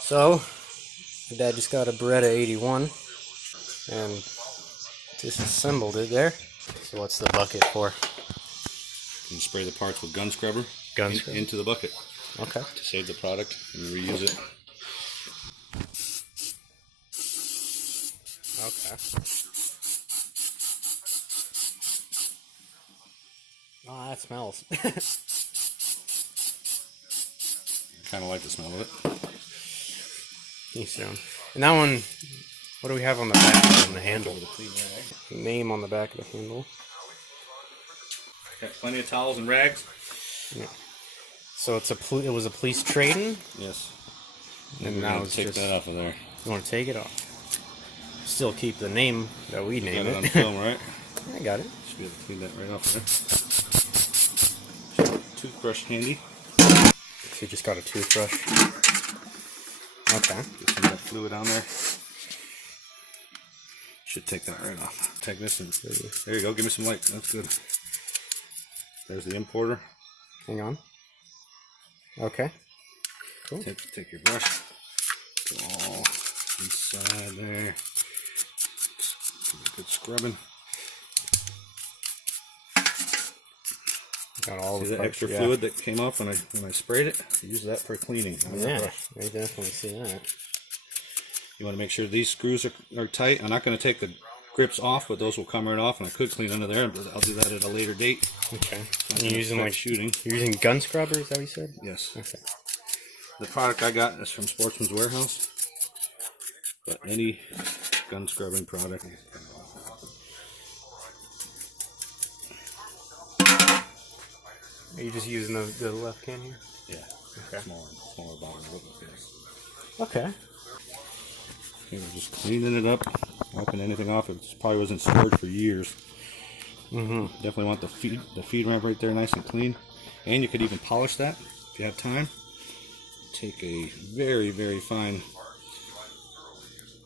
So, my dad just got a Beretta 81 and disassembled it there. So what's the bucket for? And spray the parts with gun scrubber into the bucket. Okay. To save the product and reuse it. Okay. Oh, that smells. Kind of like the smell of it. He's down. And that one, what do we have on the back on the handle? Name on the back of the handle. Got plenty of towels and rags. Yeah. So it's it was a police trade-in? Yes. And now it's take just, that off of there. You want to take it off? Still keep the name that we name it. Got it on film, right? I got it. Should be able to clean that right off there. Toothbrush handy. So you just got a toothbrush. Okay. Get some of that fluid on there. Should take that right off. Take this and there you go. Give me some light. That's good. There's the importer. Hang on. Okay. Cool. Take your brush. Go all inside there. Good scrubbing. Got all the extra fluid that came off when I sprayed it. Use that for cleaning. Yeah, I definitely see that. You want to make sure these screws are tight. I'm not going to take the grips off, but those will come right off, and I could clean under there, but I'll do that at a later date. Okay. And you're using like shooting. You're using gun scrubber, is that what you said? Yes. Okay. The product I got is from Sportsman's Warehouse, but any gun scrubbing product. Are you just using the left can here? Yeah. Okay. Smaller bottle. Yes. Okay. We're just cleaning it up, wiping anything off. It probably wasn't stored for years. Definitely want the feed ramp right there nice and clean. And you could even polish that if you have time. Take a very, very fine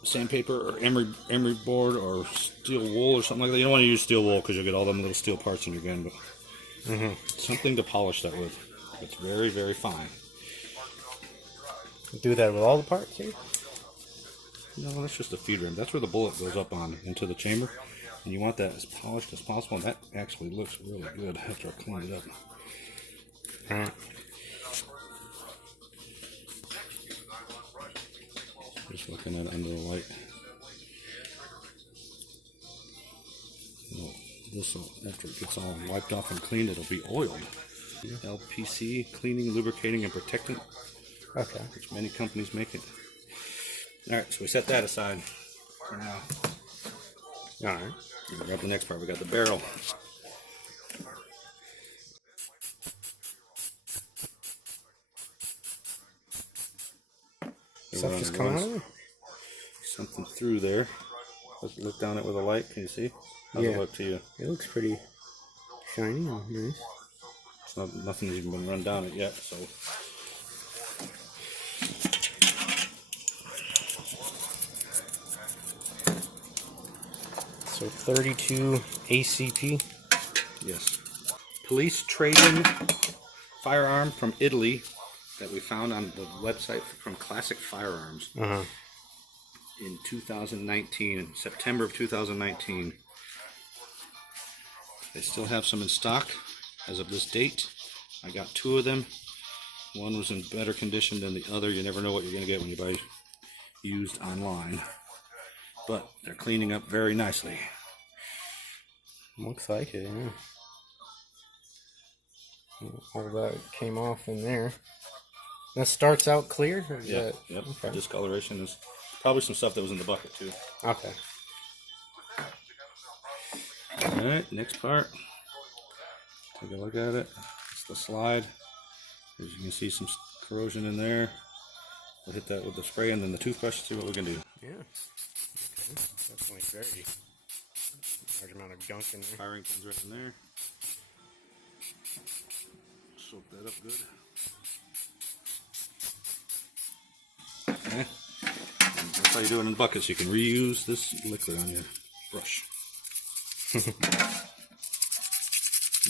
sandpaper or emery board or steel wool or something like that. You don't want to use steel wool because you'll get all them little steel parts in your gun, but something to polish that with. It's very, very fine. Do that with all the parts here? No, that's just a feed rim. That's where the bullet goes up on into the chamber. And you want that as polished as possible. And that actually looks really good after I clean it up. Alright. Just looking at it under the light. This will, after it gets all wiped off and cleaned, it'll be oiled. LPC, cleaning, lubricating, and protectant. Okay. Which many companies make it. Alright, so we set that aside for now. Alright. We'll grab the next part. We got the barrel. Stuff just coming out of there? Something through there. Let's look down it with a light. Can you see? How's it look to you? It looks pretty shiny and nice. It's not, nothing's even been run down it yet, so. So 32 ACP. Yes. Police trade-in firearm from Italy that we found on the website from Classic Firearms in 2019, September of 2019. They still have some in stock as of this date. I got 2 of them. One was in better condition than the other. You never know what you're going to get when you buy used online. But they're cleaning up very nicely. Looks like it, yeah. All that came off in there. That starts out clear? Or is yep. Okay. Discoloration is probably some stuff that was in the bucket too. Okay. Alright, next part. Take a look at it. It's the slide. As you can see, some corrosion in there. We'll hit that with the spray and then the toothbrush to see what we can do. Yeah. Okay. Definitely very large amount of gunk in there. Firing pins right in there. Soak that up good. Okay. And that's how you do it in buckets. You can reuse this liquid on your brush. And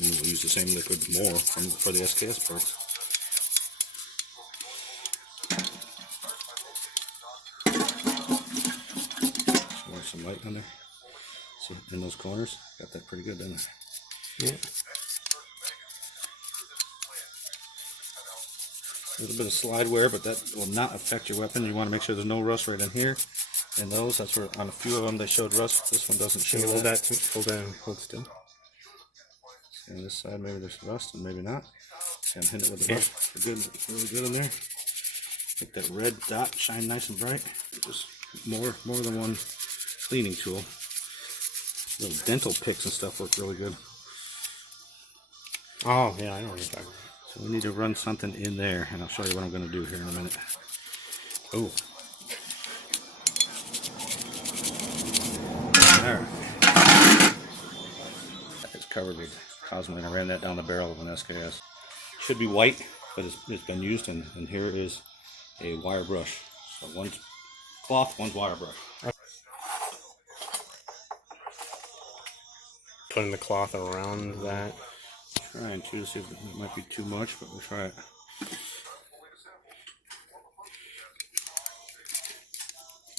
we'll use the same liquid more for the SKS parts. some light on there. See, in those corners, got that pretty good, doesn't it? Yeah. A little bit of slide wear, but that will not affect your weapon. You want to make sure there's no rust right in here. And those, that's where on a few of them they showed rust. This one doesn't show. Can you hold that? Hold that. Hold still. See, on this side, maybe there's rust and maybe not. See, I'm hitting it with the rust. Good, really good in there. Make that red dot shine nice and bright. Just more than one cleaning tool. Little dental picks and stuff work really good. Oh yeah, I know what you're talking about. So we need to run something in there, and I'll show you what I'm going to do here in a minute. Oh. There. It's covered with Cosmo, and I ran that down the barrel of an SKS. Should be white, but it's been used, and here is a wire brush. So one's cloth, one's wire brush. Putting the cloth around that. Trying to see if it might be too much, but we'll try it.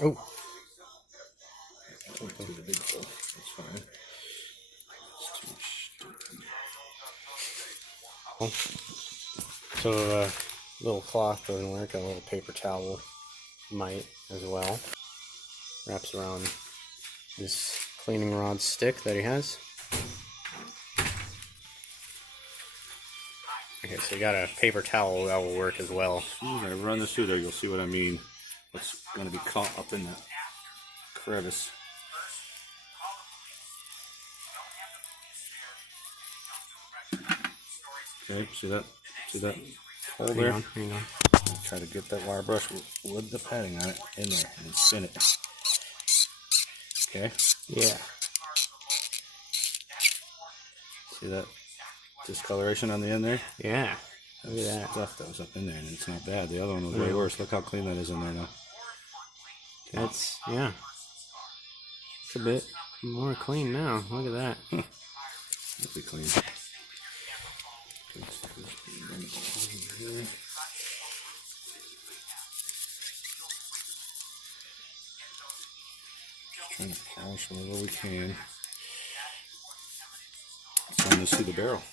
Oh. I'll do the big hole. That's fine. So little cloth doesn't work. A little paper towel might as well. Wraps around this cleaning rod stick that he has. Okay, so you got a paper towel that will work as well. As soon as I run this through there, you'll see what I mean. What's going to be caught up in that crevice. Okay, see that? See that hole there? Hang on. Try to get that wire brush with the padding on it in there and spin it. Okay? Yeah. See that discoloration on the end there? Yeah. Look at that. Stuff that was up in there, and it's not bad. The other one was way worse. Look how clean that is in there now. That's, yeah. It's a bit more clean now. Look at that. It'll be clean. Trying to polish whatever we can. Let's run this through the barrel.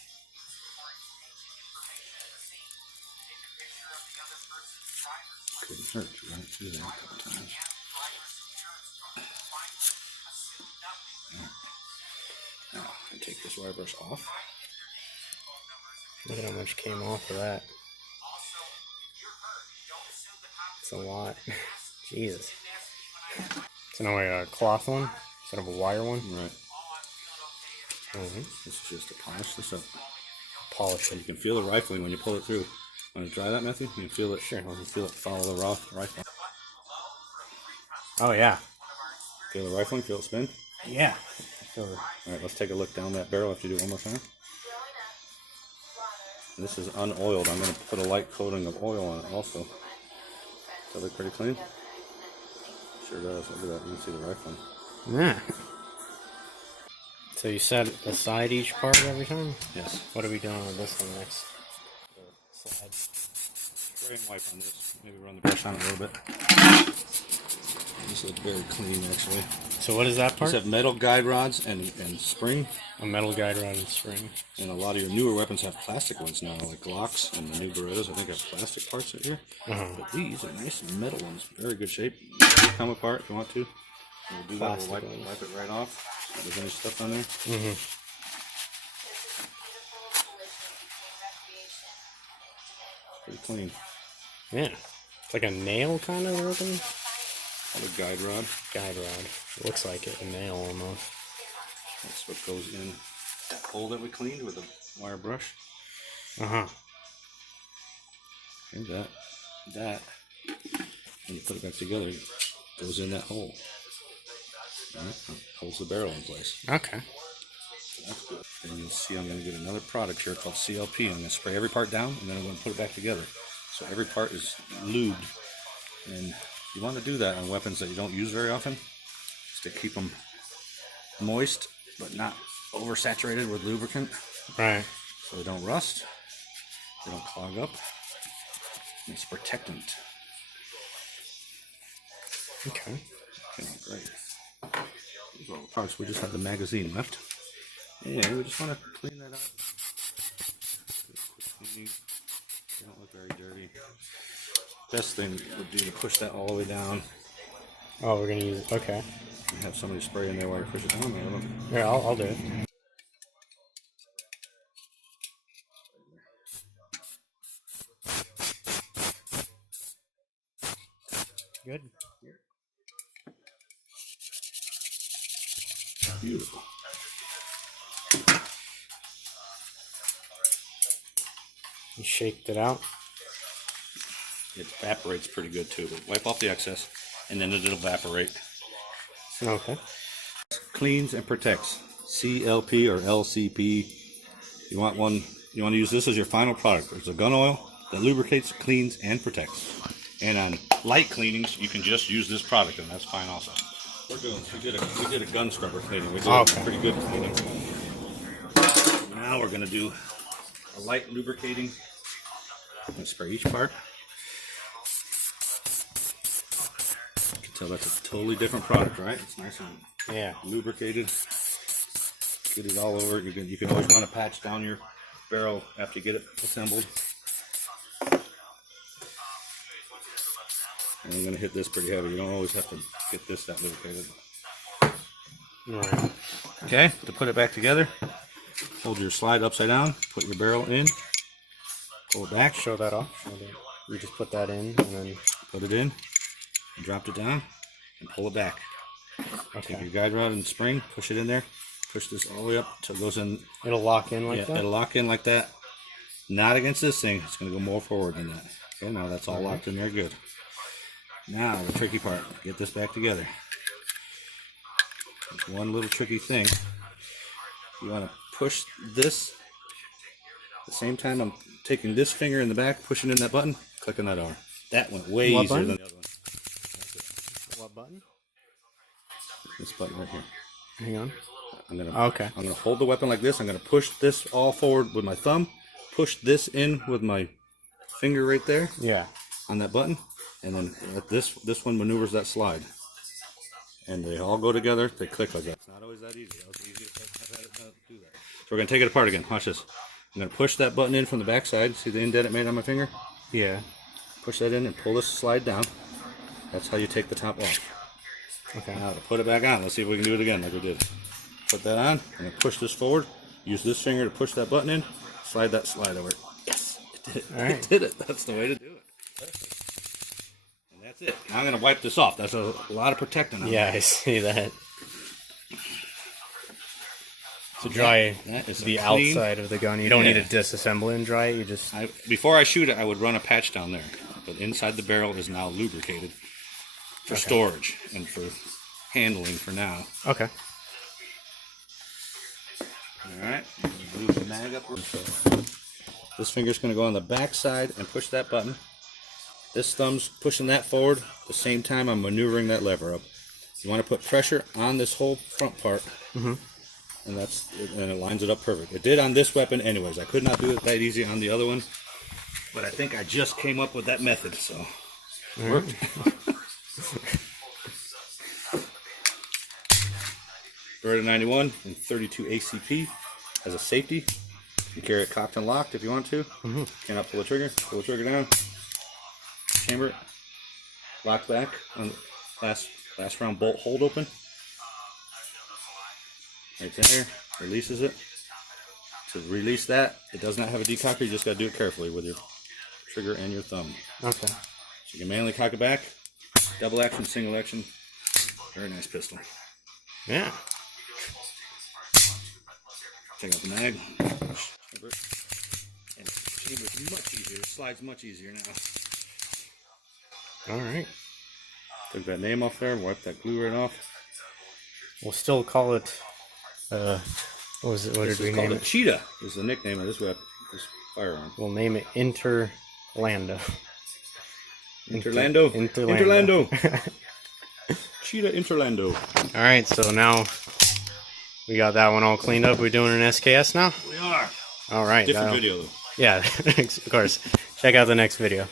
Couldn't hurt to run it through there a couple times. Now, I take this wire brush off. Look at how much came off of that. It's a lot. Jesus. So now a cloth one instead of a wire one? Right. Mm-hmm. This is just to polish this up. Polish You it. can feel the rifling when you pull it through. Want to try that, Matthew? You can feel it. Sure. You can feel it follow the rifle. Oh, yeah. Feel the rifling? Feel it spin? Yeah. Alright, let's take a look down that barrel after you do it one more time. This is unoiled. I'm going to put a light coating of oil on it also. Does that look pretty clean? Sure does. Look at that. You can see the rifling. Yeah. So you set aside each part every time? Yes. What are we doing with this one next? The slide. Spray and wipe on this. Maybe run the brush on it a little bit. This looks very clean, actually. So what is that part? These have metal guide rods and spring. A metal guide rod and spring. And a lot of your newer weapons have plastic ones now, like Glocks and the new Berettas, I think have plastic parts in here. But these are nice metal ones, very good shape. They come apart if you want to. We'll do that, we'll wipe it right off. See if there's any stuff on there. Pretty clean. Yeah. It's like a nail kind of looking. Called a guide rod. Guide rod. Looks like it, a nail almost. That's what goes in that hole that we cleaned with a wire brush. And that, when you put it back together, it goes in that hole. Alright, holds the barrel in place. Okay. So that's good. Then you'll see I'm going to get another product here called CLP. I'm going to spray every part down, and then I'm going to put it back together. So every part is lubed. And you want to do that on weapons that you don't use very often, just to keep them moist, but not oversaturated with lubricant. Right. So they don't rust, they don't clog up. It's a protectant. Okay. Okay, great. So parts, we just have the magazine left. And we just want to clean that up. Quick cleaning. They don't look very dirty. Best thing would be to push that all the way down. Oh, we're gonna use it. Okay. And have somebody spray in there while you push it down. Here, I'll do it. Good. Beautiful. You shaked it out. It evaporates pretty good too, but wipe off the excess and then it'll evaporate. Okay. Cleans and protects. CLP or LCP. You want to use this as your final product. It's a gun oil that lubricates, cleans, and protects. And on light cleanings, you can just use this product, and that's fine also. We did a gun scrubber cleaning. We did a pretty good cleaning. Now we're going to do a light lubricating. I'm going to spray each part. You can tell that's a totally different product, right? It's nice and lubricated. Get it all over. You can always run a patch down your barrel after you get it assembled. And I'm going to hit this pretty heavy. You don't always have to get this that lubricated. Right. Okay, to put it back together, hold your slide upside down, put your barrel in, pull it back. Show that off. You just put that in and then put it in, and drop it down, and pull it back. Okay. Take your guide rod and spring, push it in there, push this all the way up until it goes in. It'll lock in like that? It'll lock in like that. Not against this thing. It's going to go more forward than that. Okay, now that's all locked in there good. Now the tricky part, get this back together. There's one little tricky thing. You want to push this at the same time I'm taking this finger in the back, pushing in that button, clicking that R. That went way easier than the other one. What button? This button right here. Hang on. I'm gonna hold the weapon like this. I'm gonna push this all forward with my thumb, push this in with my finger right there. Yeah. On that button. And then this one maneuvers that slide, and they all go together. They click like that. It's not always that easy. That was easy to do that. So we're gonna take it apart again. Watch this. I'm gonna push that button in from the back side. See the indent it made on my finger? Yeah. Push that in and pull this slide down. That's how you take the top off. Okay. Now to put it back on. Let's see if we can do it again like we did. Put that on. I'm gonna push this forward. Use this finger to push that button in. Slide that slide over. Yes, it did it. All right. It did it. That's the way to do it. Perfect. That's it. Now I'm going to wipe this off. That's a lot of protecting on Yeah, that. I see that. To dry the outside of the gun. You don't need to disassemble and dry it. You just... Before I shoot it, I would run a patch down there. But inside the barrel is now lubricated for storage and for handling for now. Okay. Alright. Move the mag up. This finger's going to go on the back side and push that button. This thumb's pushing that forward. At the same time, I'm maneuvering that lever up. You want to put pressure on this whole front part, and it lines it up perfect. It did on this weapon anyways. I could not do it that easy on the other one, but I think I just came up with that method, so it worked. Beretta 91 and 32 ACP as a safety. You can carry it cocked and locked if you want to. Cannot pull the trigger. Pull the trigger down. Chamber it, lock back on the last round bolt hold open. Right there, releases it. To release that, it does not have a decocker, you just got to do it carefully with your trigger and your thumb. Okay. So you can manually cock it back, double action, single action. Very nice pistol. Yeah. Take out the mag. Chamber it. And the chamber is much easier, it slides much easier now. Alright. Took that name off there, wipe that glue right off. We'll still call it, what was it? What did we name it? Cheetah is the nickname of this weapon, this firearm. We'll name it Interlando. Interlando. Cheetah Interlando. Alright, so now we got that one all cleaned up. We're doing an SKS now? We are. Alright. Different video though. Yeah, of course. Check out the next video.